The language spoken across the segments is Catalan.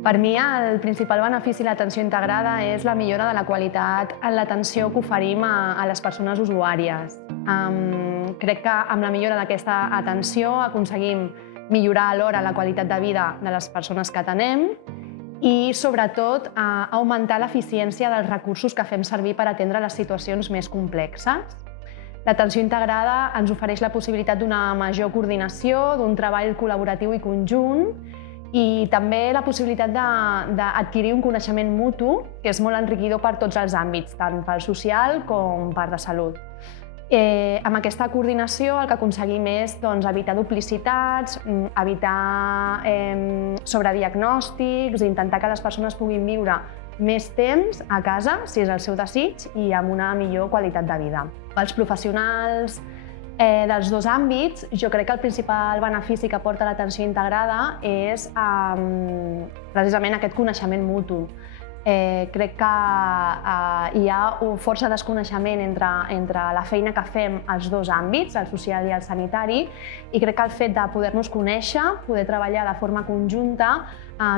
Per mi, el principal benefici de l'atenció integrada és la millora de la qualitat en l'atenció que oferim a les persones usuàries. Crec que amb la millora d'aquesta atenció aconseguim millorar alhora la qualitat de vida de les persones que atenem i, sobretot, augmentar l'eficiència dels recursos que fem servir per atendre les situacions més complexes. L'atenció integrada ens ofereix la possibilitat d'una major coordinació, d'un treball col·laboratiu i conjunt, i també la possibilitat d'adquirir un coneixement mutu que és molt enriquidor per tots els àmbits, tant pel social com per de salut. Amb aquesta coordinació el que aconseguim és evitar duplicitats, evitar sobrediagnòstics, intentar que les persones puguin viure més temps a casa, si és el seu desig, i amb una millor qualitat de vida. Pels professionals dels dos àmbits, jo crec que el principal benefici que aporta l'atenció integrada és precisament aquest coneixement mutu. Crec que hi ha força desconeixement entre la feina que fem als dos àmbits, el social i el sanitari, i crec que el fet de poder-nos conèixer, poder treballar de forma conjunta,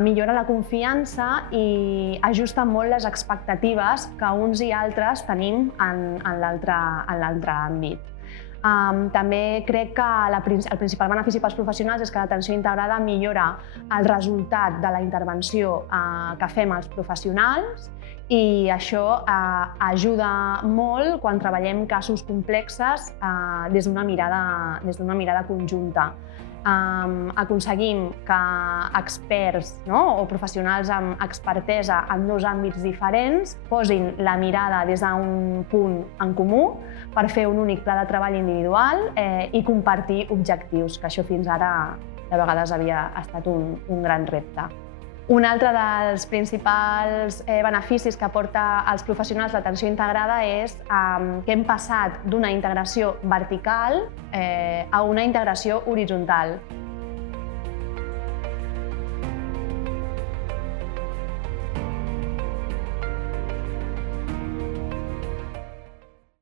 millora la confiança i ajusta molt les expectatives que uns i altres tenim en l'altre àmbit. També crec que el principal benefici pels professionals és que l'atenció integrada millora el resultat de la intervenció que fem els professionals i això ajuda molt quan treballem casos complexes des d'una mirada conjunta. Aconseguim que experts o professionals amb expertesa en dos àmbits diferents posin la mirada des d'un punt en comú per fer un únic pla de treball individual i compartir objectius, que això fins ara de vegades havia estat un gran repte. Un altre dels principals beneficis que aporta als professionals l'atenció integrada és que hem passat d'una integració vertical a una integració horitzontal.